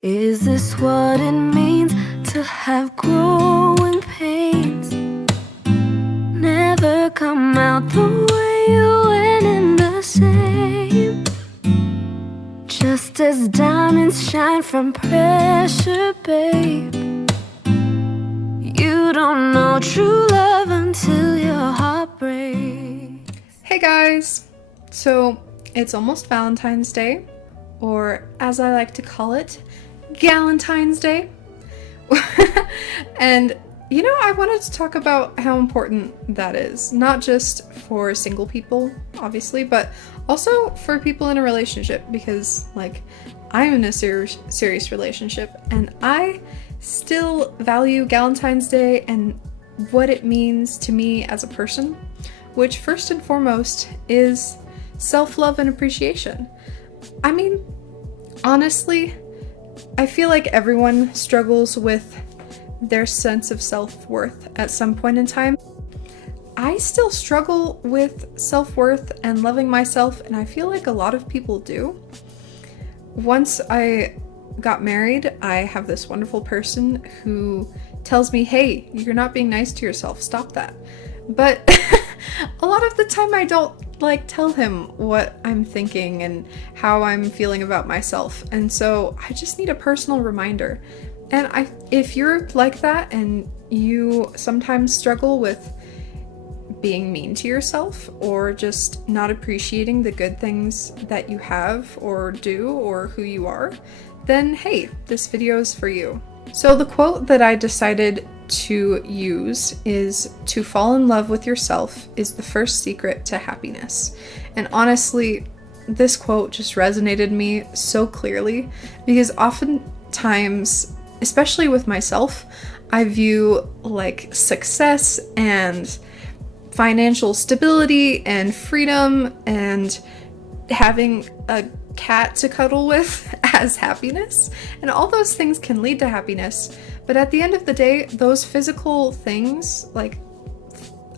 Is this what it means to have growing pains? Never come out the way you went in the same. Just as diamonds shine from pressure, babe. You don't know true love until your heart breaks. Hey guys! So it's almost Valentine's Day, or as I like to call it, Galentines Day. And you know, I wanted to talk about how important that is, not just for single people, obviously, but also for people in a relationship, because like I'm in a serious relationship and I still value Galentine's Day and what it means to me as a person, which first and foremost is self-love and appreciation. I mean, honestly, I feel like everyone struggles with their sense of self-worth at some point in time. I still struggle with self-worth and loving myself, and I feel like a lot of people do. Once I got married, I have this wonderful person who tells me, hey, you're not being nice to yourself, stop that. But a lot of the time I don't tell him what I'm thinking and how I'm feeling about myself, and so I just need a personal reminder. And if you're like that and you sometimes struggle with being mean to yourself or just not appreciating the good things that you have or do or who you are, then hey, this video is for you. So the quote that I decided to use is, "To fall in love with yourself is the first secret to happiness." And honestly, this quote just resonated me so clearly because oftentimes, especially with myself, I view like success and financial stability and freedom and having a cat to cuddle with as happiness, and all those things can lead to happiness. But at the end of the day, those physical things, like,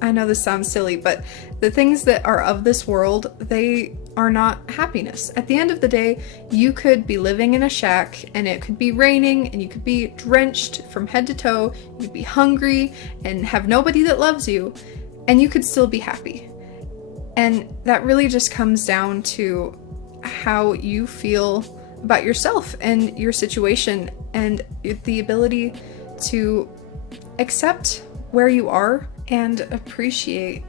I know this sounds silly, but the things that are of this world, they are not happiness. At the end of the day, you could be living in a shack and it could be raining and you could be drenched from head to toe, you could be hungry and have nobody that loves you, and you could still be happy. And that really just comes down to how you feel about yourself and your situation and the ability to accept where you are and appreciate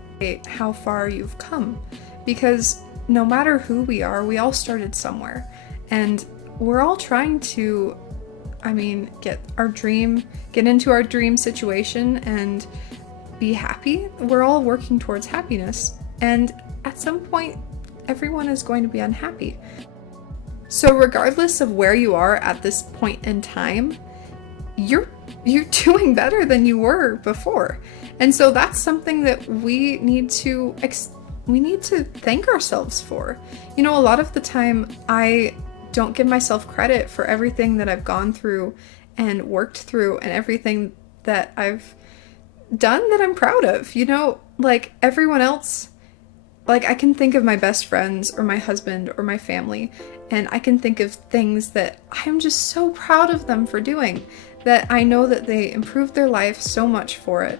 how far you've come. Because no matter who we are, we all started somewhere, and we're all trying to, get into our dream situation and be happy. We're all working towards happiness, and at some point, everyone is going to be unhappy. So regardless of where you are at this point in time, you're doing better than you were before. And so that's something that we need to thank ourselves for. You know, a lot of the time I don't give myself credit for everything that I've gone through and worked through and everything that I've done that I'm proud of. You know, like everyone else, like I can think of my best friends or my husband or my family, and I can think of things that I'm just so proud of them for doing, that I know that they improved their life so much for it,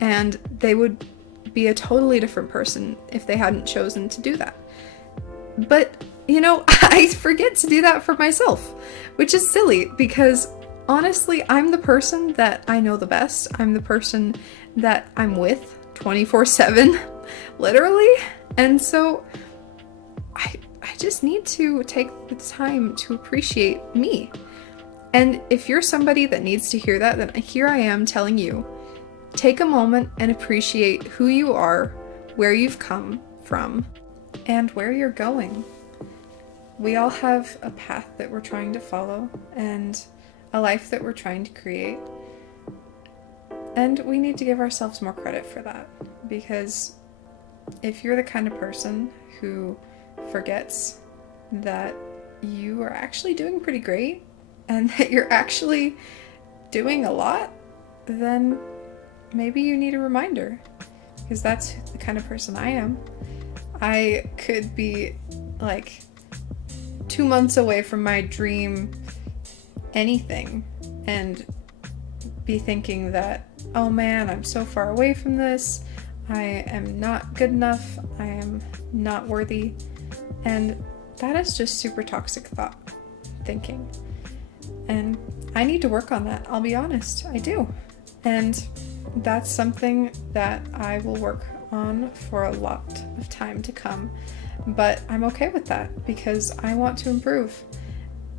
and they would be a totally different person if they hadn't chosen to do that. But, you know, I forget to do that for myself, which is silly because honestly, I'm the person that I know the best. I'm the person that I'm with 24/7, literally. And so I just need to take the time to appreciate me. And if you're somebody that needs to hear that, then here I am telling you, take a moment and appreciate who you are, where you've come from, and where you're going. We all have a path that we're trying to follow and a life that we're trying to create. And we need to give ourselves more credit for that, because if you're the kind of person who forgets that you are actually doing pretty great and that you're actually doing a lot, then maybe you need a reminder, because that's the kind of person I am. I could be like 2 months away from my dream anything and be thinking that, oh man, I'm so far away from this, I am not good enough, I am not worthy. And that is just super toxic thought thinking. And I need to work on that, I'll be honest, I do. And that's something that I will work on for a lot of time to come. But I'm okay with that because I want to improve.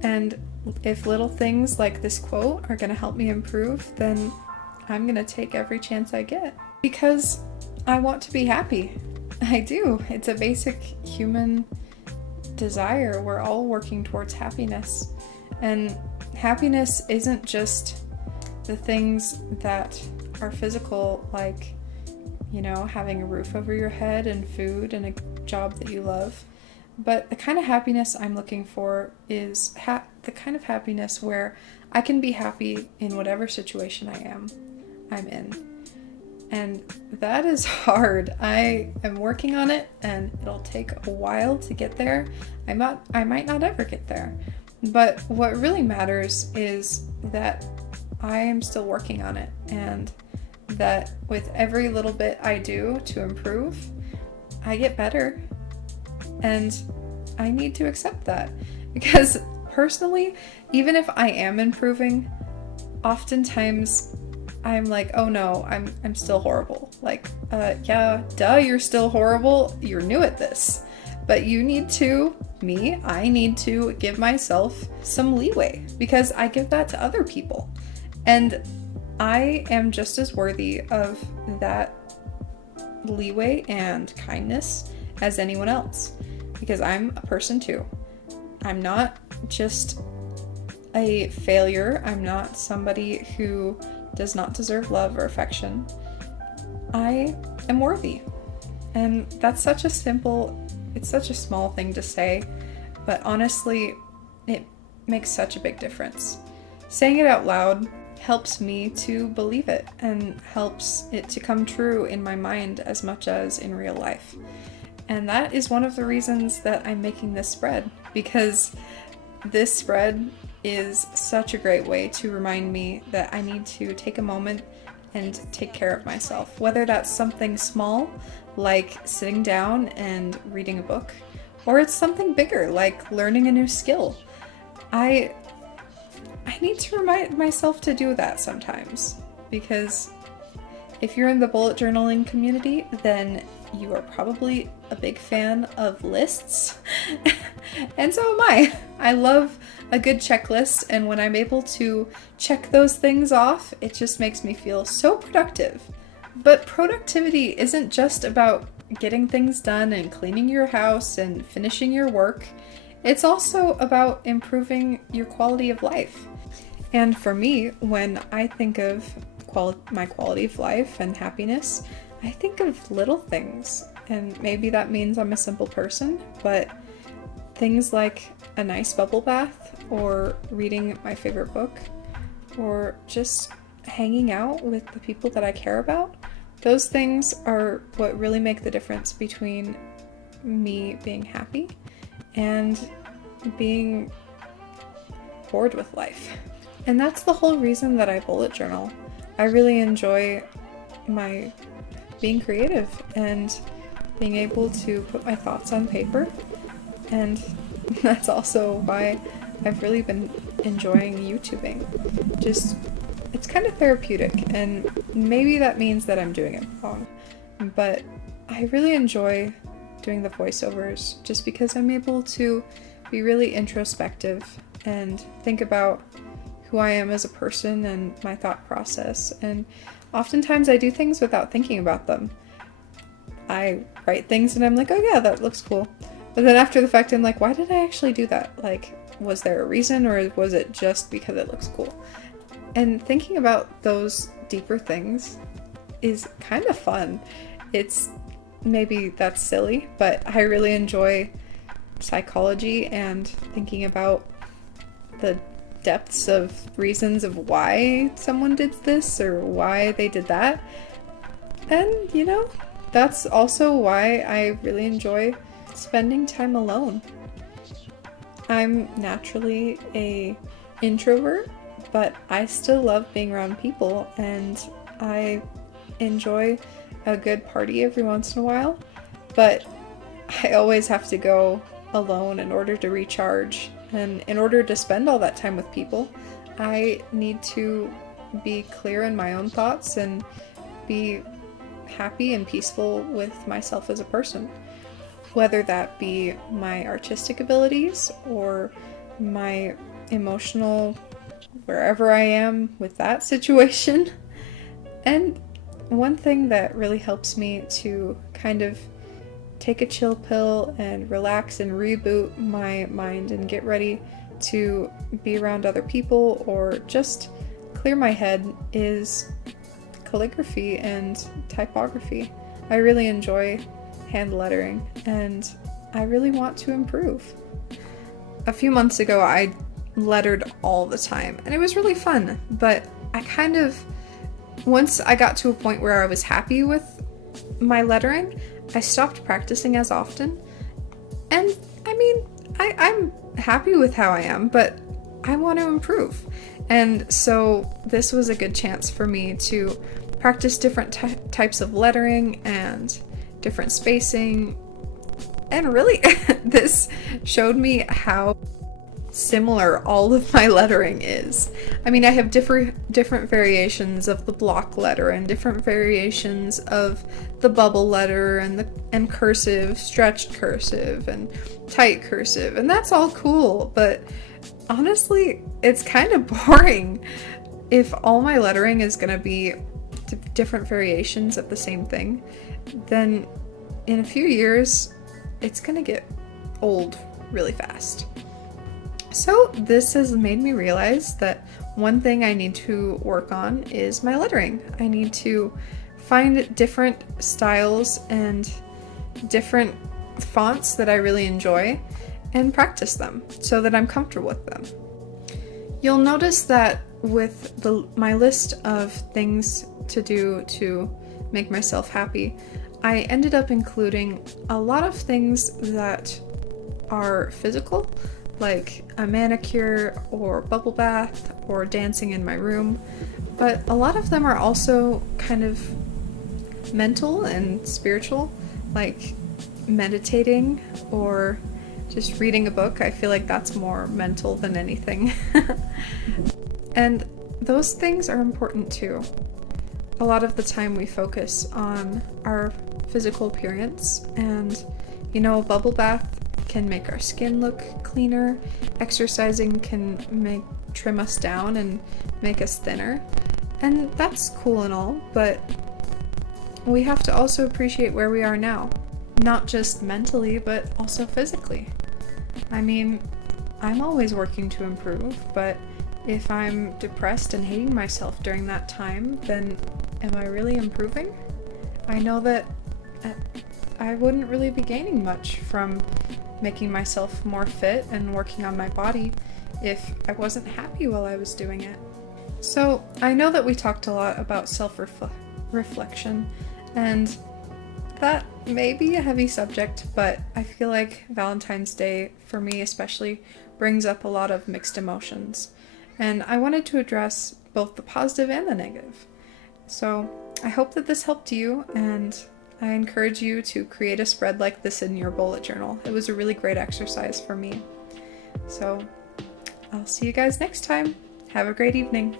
And if little things like this quote are going to help me improve, then I'm going to take every chance I get because I want to be happy. I do. It's a basic human desire. We're all working towards happiness. And happiness isn't just the things that are physical, like, you know, having a roof over your head and food and a job that you love. But the kind of happiness I'm looking for is the kind of happiness where I can be happy in whatever situation I'm in. And that is hard. I am working on it and it'll take a while to get there. I might not ever get there. But what really matters is that I am still working on it, and that with every little bit I do to improve, I get better. And I need to accept that, because personally, even if I am improving, oftentimes I'm like, oh no, I'm still horrible. Like, yeah, duh, you're still horrible. You're new at this. But I need to give myself some leeway because I give that to other people. And I am just as worthy of that leeway and kindness as anyone else, because I'm a person too. I'm not just a failure. I'm not somebody who does not deserve love or affection. I am worthy. And that's it's such a small thing to say, but honestly, it makes such a big difference. Saying it out loud helps me to believe it and helps it to come true in my mind as much as in real life. And that is one of the reasons that I'm making this spread, because this spread is such a great way to remind me that I need to take a moment and take care of myself, whether that's something small like sitting down and reading a book, or it's something bigger like learning a new skill. I need to remind myself to do that sometimes, because if you're in the bullet journaling community, then you are probably a big fan of lists, and so am I. I love a good checklist, and when I'm able to check those things off, it just makes me feel so productive. But productivity isn't just about getting things done and cleaning your house and finishing your work. It's also about improving your quality of life. And for me, when I think of my quality of life and happiness, I think of little things. And maybe that means I'm a simple person, but things like a nice bubble bath, or reading my favorite book, or just hanging out with the people that I care about, those things are what really make the difference between me being happy and being bored with life. And that's the whole reason that I bullet journal. I really enjoy being creative and being able to put my thoughts on paper. And that's also why I've really been enjoying YouTubing. It's kind of therapeutic, and maybe that means that I'm doing it wrong, but I really enjoy doing the voiceovers just because I'm able to be really introspective and think about who I am as a person and my thought process. And oftentimes I do things without thinking about them. I write things and I'm like, oh yeah, that looks cool. But then after the fact, I'm like, why did I actually do that? Like, was there a reason, or was it just because it looks cool? And thinking about those deeper things is kind of fun. Maybe that's silly, but I really enjoy psychology and thinking about the depths of reasons of why someone did this or why they did that. And, that's also why I really enjoy spending time alone. I'm naturally a introvert, but I still love being around people, and I enjoy a good party every once in a while, but I always have to go alone in order to recharge. And in order to spend all that time with people, I need to be clear in my own thoughts and be happy and peaceful with myself as a person. Whether that be my artistic abilities or my emotional, wherever I am with that situation. And one thing that really helps me to kind of take a chill pill and relax and reboot my mind and get ready to be around other people or just clear my head is calligraphy and typography. I really enjoy hand lettering and I really want to improve. A few months ago I lettered all the time and it was really fun, but once I got to a point where I was happy with my lettering, I stopped practicing as often. And I mean, I'm happy with how I am, but I want to improve. And so this was a good chance for me to practice different types of lettering and different spacing. And really, this showed me how similar all of my lettering is. I mean, I have different variations of the block letter and different variations of the bubble letter and cursive, stretched cursive, and tight cursive, and that's all cool, but honestly, it's kind of boring if all my lettering is going to be different variations of the same thing. Then in a few years, it's going to get old really fast. So this has made me realize that one thing I need to work on is my lettering. I need to find different styles and different fonts that I really enjoy and practice them so that I'm comfortable with them. You'll notice that with my list of things to do to make myself happy, I ended up including a lot of things that are physical, like a manicure or bubble bath or dancing in my room, but a lot of them are also kind of mental and spiritual, like meditating or just reading a book. I feel like that's more mental than anything. And those things are important too. A lot of the time we focus on our physical appearance, and a bubble bath can make our skin look cleaner. Exercising can trim us down and make us thinner. And that's cool and all, but we have to also appreciate where we are now. Not just mentally, but also physically. I mean, I'm always working to improve, but if I'm depressed and hating myself during that time, then am I really improving? I know that I wouldn't really be gaining much from making myself more fit and working on my body if I wasn't happy while I was doing it. So I know that we talked a lot about self-reflection, and that may be a heavy subject, but I feel like Valentine's Day, for me especially, brings up a lot of mixed emotions. And I wanted to address both the positive and the negative. So I hope that this helped you, and I encourage you to create a spread like this in your bullet journal. It was a really great exercise for me. So I'll see you guys next time. Have a great evening.